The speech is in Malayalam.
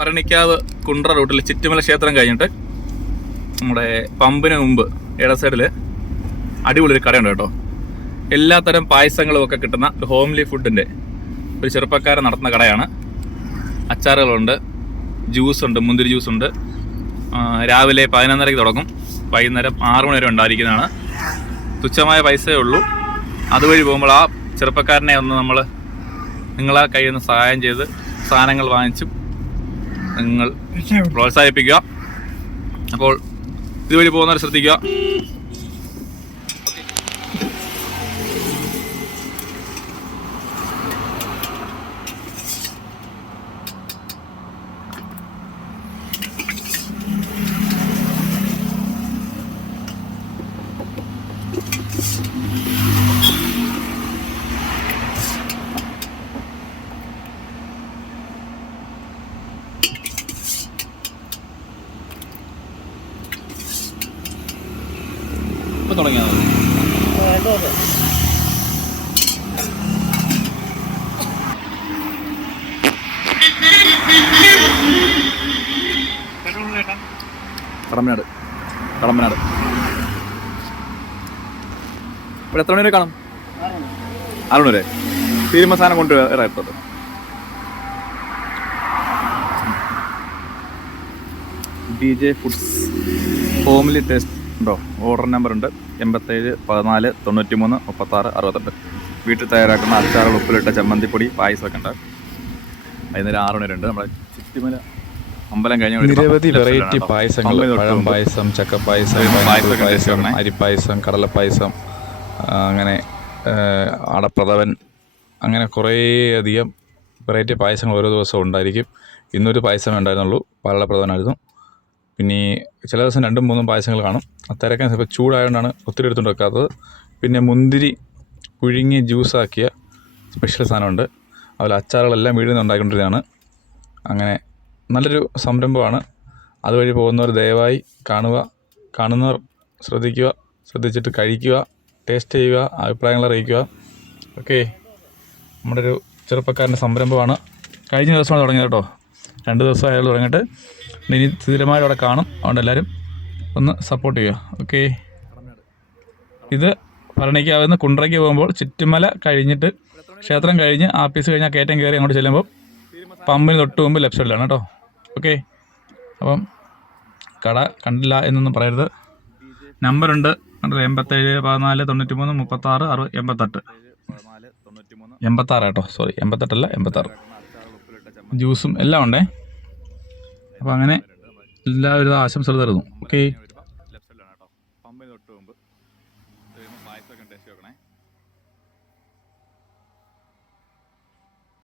ഭരണിക്കാവ് കുണ്ട്ര റൂട്ടിൽ ചിറ്റുമല ക്ഷേത്രം കഴിഞ്ഞിട്ട് നമ്മുടെ പമ്പിന് മുമ്പ് ഇട സൈഡിൽ അടിപൊളി ഒരു കടയുണ്ട് കേട്ടോ. എല്ലാത്തരം പായസങ്ങളും ഒക്കെ കിട്ടുന്ന ഒരു ഹോംലി ഫുഡിന്റെ ഒരു ചെറുപ്പക്കാരൻ നടത്തുന്ന കടയാണ്. അച്ചാറുകളുണ്ട് ജ്യൂസുണ്ട് മുന്തിരി ജ്യൂസുണ്ട് രാവിലെ പതിനൊന്നരയ്ക്ക് തുടങ്ങും. വൈകുന്നേരം ആറ് മണി വരെ ഉണ്ടായിരിക്കുന്നതാണ്. തുച്ഛമായ പൈസയേ ഉള്ളൂ. അതുവഴി പോകുമ്പോൾ ആ ചെറുപ്പക്കാരനെ ഒന്ന് നമ്മൾ നിങ്ങളാ കയ്യിൽ നിന്ന് സഹായം ചെയ്ത് സാധനങ്ങൾ വാങ്ങിച്ചും നിങ്ങൾ പ്രോത്സാഹിപ്പിക്കുക. അപ്പോൾ ഇതുവഴി പോകുന്നവർ ശ്രദ്ധിക്കുക. ഇപ്പം തുടങ്ങിയാൽ കടമ്പനാട് കടമ്പനാട് ഇവിടെ എത്ര മണി വരെ കാണും? ആറ് തീരുമ്പോ സാധനം കൊണ്ട് ഇറങ്ങത്തത് D J foods homely taste. ഉണ്ടോ? ഓർഡർ നമ്പർ ഉണ്ട്. എൺപത്തേഴ് പതിനാല് തൊണ്ണൂറ്റി മൂന്ന് മുപ്പത്താറ് അറുപത്തെട്ട്. വീട്ടിൽ തയ്യാറാക്കുന്ന അച്ചാറുകൾ ഉപ്പിലിട്ട ചമ്മന്തിപ്പൊടി പായസമൊക്കെ ഉണ്ട്. വൈകുന്നേരം ആറ് മണി വരെ ഉണ്ട്. നമ്മുടെ ചുറ്റിമല അമ്പലം കഴിഞ്ഞ നിരവധി വെറൈറ്റി പായസങ്ങൾ. പഴം പായസം ചക്കപ്പായസം പായസം പായസം. അരിപ്പായസം കടലപ്പായസം അങ്ങനെ അടപ്രഥവൻ അങ്ങനെ കുറേയധികം വെറൈറ്റി പായസങ്ങൾ ഓരോ ദിവസവും ഉണ്ടായിരിക്കും. ഇന്നൊരു പായസമേ ഉണ്ടായിരുന്നുള്ളൂ. പാലടപ്രഥവനായിരുന്നു. പിന്നെ ചില ദിവസം രണ്ടും മൂന്നും പായസങ്ങൾ കാണും. അത്തരക്കാൻ ചിലപ്പോൾ ചൂടായതുകൊണ്ടാണ് ഒത്തിരി എടുത്തുകൊണ്ട് വെക്കാത്തത്. പിന്നെ മുന്തിരി പുഴുങ്ങി ജ്യൂസാക്കിയ സ്പെഷ്യൽ സാധനമുണ്ട്. അതുപോലെ അച്ചാറുകളെല്ലാം വീട്ടിൽ നിന്ന് ഉണ്ടാക്കിക്കൊണ്ടിരുന്നതാണ് അങ്ങനെ നല്ലൊരു സംരംഭമാണ്. അതുവഴി പോകുന്നവർ ദയവായി കാണുക കാണുന്നവർ ശ്രദ്ധിക്കുക ശ്രദ്ധിച്ചിട്ട് കഴിക്കുക ടേസ്റ്റ് ചെയ്യുക അഭിപ്രായങ്ങൾ അറിയിക്കുക. ഓക്കെ. നമ്മുടെ ഒരു ചെറുപ്പക്കാരന്റെ സംരംഭമാണ്. കഴിഞ്ഞ ദിവസമാണ് തുടങ്ങിയത് കേട്ടോ. രണ്ട് ദിവസം തുടങ്ങിയിട്ട് ഇനി സ്ഥിരമായിട്ട് അവിടെ കാണും. അതുകൊണ്ട് എല്ലാവരും ഒന്ന് സപ്പോർട്ട് ചെയ്യുക. ഓക്കെ ഇത് ഭരണിക്കാവുന്ന കുണ്ട്രയ്ക്ക് പോകുമ്പോൾ ചുറ്റുമല കഴിഞ്ഞിട്ട് ക്ഷേത്രം കഴിഞ്ഞ് ആപ്പീസ് കഴിഞ്ഞാൽ കയറ്റം കയറി അങ്ങോട്ട് ചെല്ലുമ്പോൾ പമ്പിന് തൊട്ട് മുമ്പ് ലെഫ്റ്റ് സൈഡിലാണ് കേട്ടോ. ഓക്കെ അപ്പം കട കണ്ടില്ല എന്നൊന്നും പറയരുത്. നമ്പറുണ്ട് കണ്ടോ എൺപത്തേഴ് പതിനാല് തൊണ്ണൂറ്റി മൂന്ന് മുപ്പത്താറ് അറു എൺപത്തെട്ട്. എൺപത്താറ് കേട്ടോ. സോറി എൺപത്തെട്ടല്ല എൺപത്താറ്. ജ്യൂസും എല്ലാം ഉണ്ടേ. അപ്പോൾ അങ്ങനെ എല്ലാവിധ ആശംസകൾ തരുന്നു. ഓക്കെ